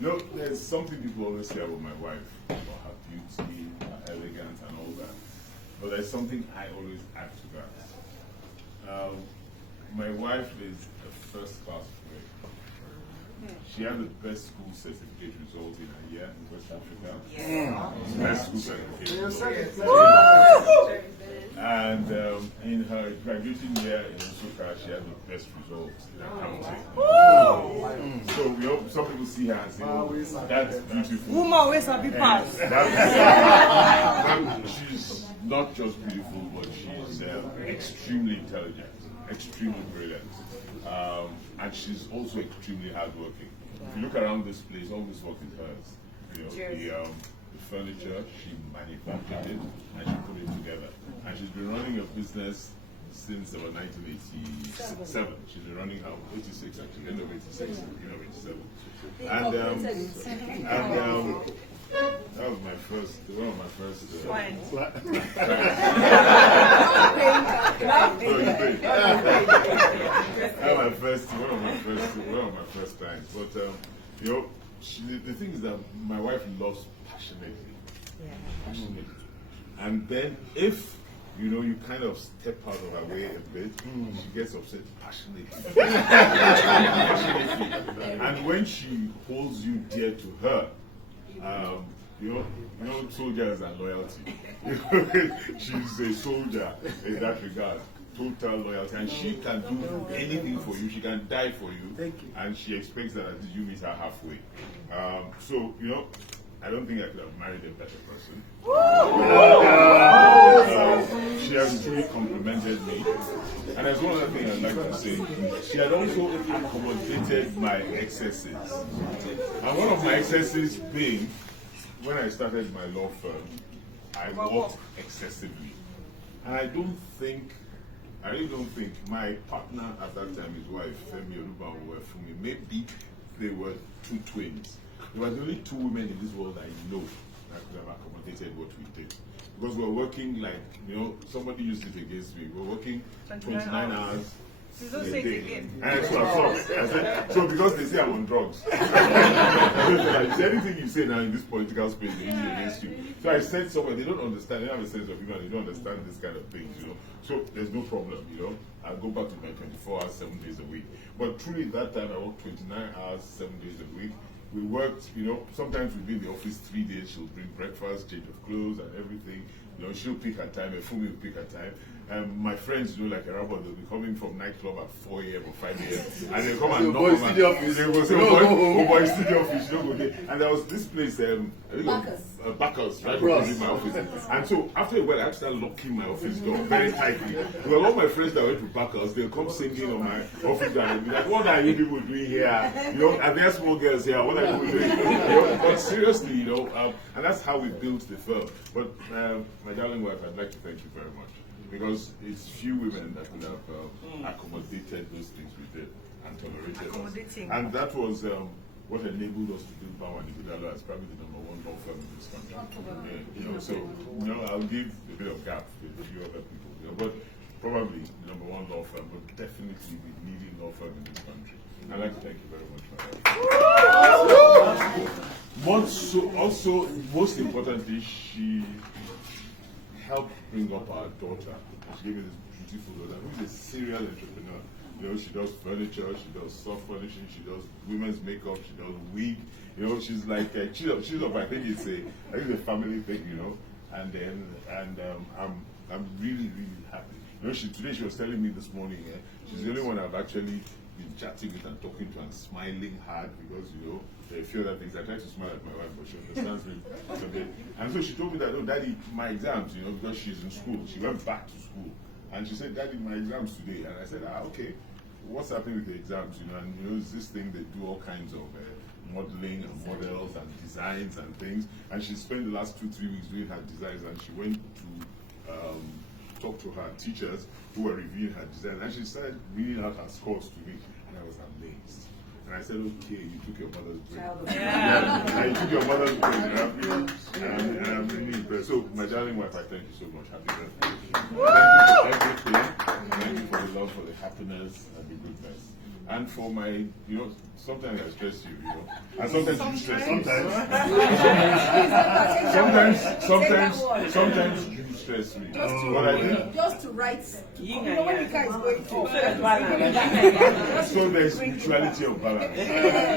You know, there's something people always say about my wife, about her beauty, her elegance, and all that. But there's something I always add to that. My wife is a first-class grade. She had the best school certificate result in a year in West Africa. Best school certificate. And in her graduating year in Nsukka, she had the best results in accounting. So we hope some people see her and say, oh, that's beautiful. Woman always a big part. She's not just beautiful, but she's extremely intelligent, extremely brilliant. And she's also extremely hardworking. If you look around this place, all this work is hers. You know, the furniture, she manufactured it and she put it together. And she's been running a business since about 1987. She's been running her 86 actually, end of 86, beginning of 87. And that was my first, one of my first. One of my first times. But you know, the thing is that my wife loves passionately. Passionately. And then if you know you kind of step out of her way a bit, she gets upset passionately. And when she holds you dear to her, you know, soldiers and loyalty. She's a soldier in that regard. Total loyalty, and she can do anything for you. She can die for you, and she expects that you meet her halfway. So you know, I don't think I could have married a better person. She has truly complimented me, and there's one other thing I'd like to say. She had also accommodated my excesses, and one of my excesses being when I started my law firm, I worked excessively, and I really don't think my partner at that time, his wife, Femi Oruba, were for me. Maybe they were two twins. There were the only two women in this world I know that could have accommodated what we did. Because we were working like, you know, somebody used it against me. We were working 29 hours. Don't say it again. And so I said, so because they say I'm on drugs. Anything you say now in this political space, they use it against you. So I said somewhere, they don't understand, they don't have a sense of humor, they don't understand this kind of things, you know. So there's no problem, you know. I'll go back to my 24 hours, 7 days a week. But truly that time I worked 29 hours, 7 days a week. We worked, you know, sometimes we'd be in the office 3 days, she'll bring breakfast, change of clothes and everything. You know, she'll pick her time, Efumi will pick her time. My friends, you know, like around, they'll be coming from nightclub at 4 a.m. or 5 a.m. and they come and knock on my door. They go say, oh boy, studio office, you don't go there. And there was this place, Bacchus, right opposite my office. And so after a while, I started locking my office door very tightly. Well, all my friends that went to Bacchus, they'll come singing on my office door and they'll be like, what are you people doing here? You know, and there are small girls here, what are you people doing? You know, but seriously, you know, and that's how we built the firm. But my darling wife, I'd like to thank you very much. Because it's few women that could have accommodated those things we did and tolerated us. And that was what enabled us to build Power and Ighodalo as probably the #1 law firm in this country. You know, so you know, I'll give a bit of gap with a few other people. You know, but probably the #1 law firm, but definitely the leading law firm in this country. I'd like to thank you very much for that. Also, most importantly, she helped bring up our daughter. She gave me this beautiful daughter who's a serial entrepreneur. You know, she does furniture, she does soft furnishing, she does women's makeup, she does wig. You know, she's like she's of I think it's a family thing, you know. And then I'm really happy. You know, today she was telling me this morning, she's the only one I've actually been chatting with and talking to and smiling hard because, you know, there are a few other things. I try to smile at my wife, but she understands me a bit. And so she told me that, oh, Daddy, my exams, you know, because she's in school. She went back to school. And she said, Daddy, my exams today. And I said, okay, what's happening with the exams, you know? And, you know, it's this thing, they do all kinds of modeling and models and designs and things. And she spent the last 2-3 weeks doing her designs, and she went to talk to her teachers who were reviewing her design, and she started reading out her scores to me, and I was amazed. And I said, okay, you took your mother's brain. Yeah. You took your mother's brain, and I'm really impressed. So, my darling wife, I thank you so much. Happy birthday. Thank you for everything. Thank you for the love, for the happiness, and the goodness. And for my, sometimes I stress you, and sometimes you stress me. Sometimes you stress me. But I think just to write. When the guy is going through. so there's mutuality of balance.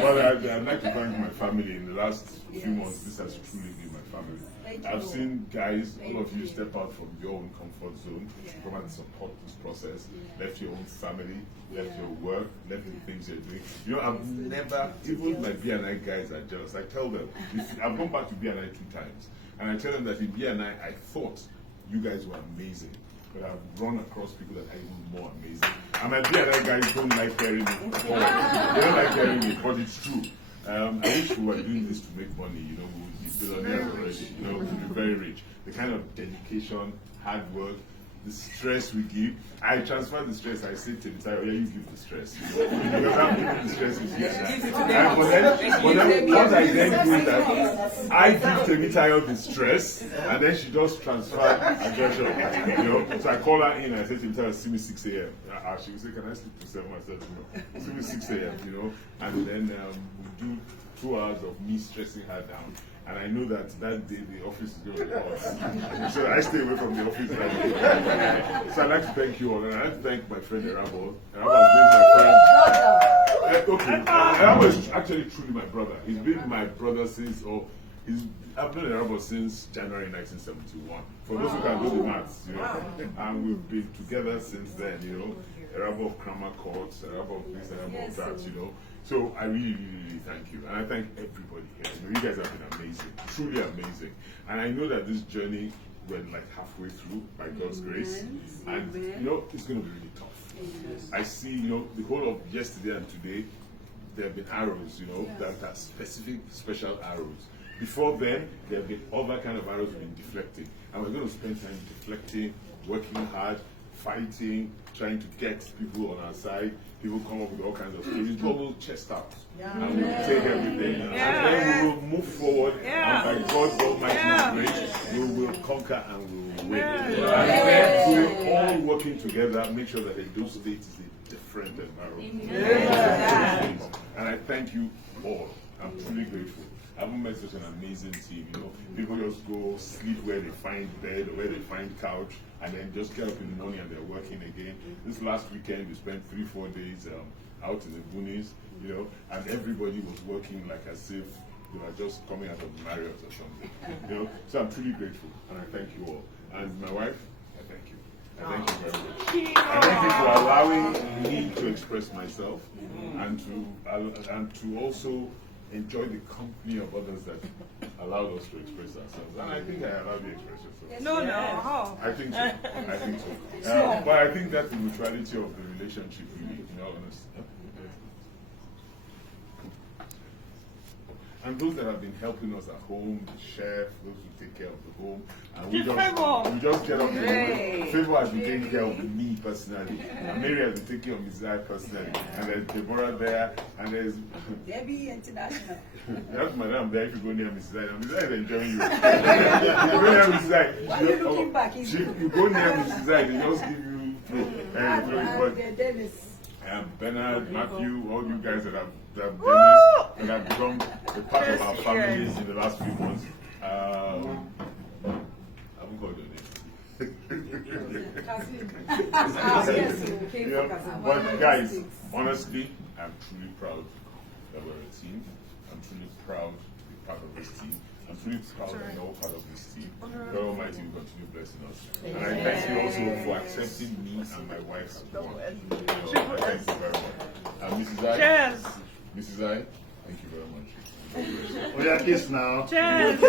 But I'd like to thank my family. In the last few months, this has truly been my family. I've seen guys, all of you step out from your own comfort zone, come and support this process, left your own family, left your work, left the things you're doing. I've never, even my B&I guys are jealous. I tell them, I've gone back to B&I 2 times, and I tell them that in B&I, I thought you guys were amazing. But I've run across people that are even more amazing. And my B&I guys don't like hearing me. They don't like hearing me, but it's true. I wish we were doing this to make money, we would be billionaires already, we would be very rich. The kind of dedication, hard work, the stress we give. I transfer the stress, I say to the entire, you give the stress. Because I'm giving the stress, you give that. But then, what I then do is that I give Temitayo the stress, and then she just transfers aggression. So I call her in, and I say to Temitayo, see me 6 a.m. She will say, can I sleep to 7 myself? See me 6 a.m. And then we do 2 hours of me stressing her down. And I know that day the office is going to be hot. So I stay away from the office. So I'd like to thank you all. And I'd like to thank my friend Erabo. Erabo has been my friend. Erabo is actually truly my brother. He's been my brother since, I've known Erabo since January 1971. For those who can do the maths, and we've been together since then, Erabo of Kramer Court, Erabo of this, Erabo of that, So I really, really, really thank you. And I thank everybody here. You guys have been amazing, truly amazing. And I know that this journey, we're like halfway through by God's grace. And it's going to be really tough. I see, the whole of yesterday and today, there have been arrows, that are specific, special arrows. Before then, there have been other kind of arrows we've been deflecting. And we're going to spend time deflecting, working hard, fighting, trying to get people on our side. People come up with all kinds of stories, double chest out, and we'll take everything, and then we will move forward, and by God's almighty grace, we will conquer and we will win. And then we're all working together, make sure that Edo State is a different environment. And I thank you all. I'm truly grateful. I haven't met such an amazing team, People just go sleep where they find bed or where they find couch, and then just get up in the morning and they're working again. This last weekend, we spent 3-4 days out in the boonies, and everybody was working like as if they were just coming out of the Marriott or something, So I'm truly grateful, and I thank you all. And my wife, I thank you. I thank you very much. I thank you for allowing me to express myself, and to also enjoy the company of others that allowed us to express ourselves. And I think I allowed you to express yourself. No. I think so. But I think that's the mutuality of the relationship, really, in all honesty. And those that have been helping us at home, the chef, those who take care of the home, and we just get up and Favor has been taking care of me personally, and Mary has been taking care of Mrs. I personally, and there's Deborah there, and there's Debbie International. That's madam there. If you go near Mrs. I, Mrs. I is enjoying you. You go near Mrs. I, you go near Mrs. I, they just give you Dennis. Bernard, Matthew, all you guys that have become a part of our families in the last few months. I haven't called your name. But guys, honestly, I'm truly proud that we're a team. I'm truly proud to be part of this team. I'm truly proud that you're all part of this team. God Almighty will continue blessing us. And I thank you also for accepting me and my wife as one. I thank you very much. And Mrs. I, Mrs. I, thank you very much. We are kids now. Cheers.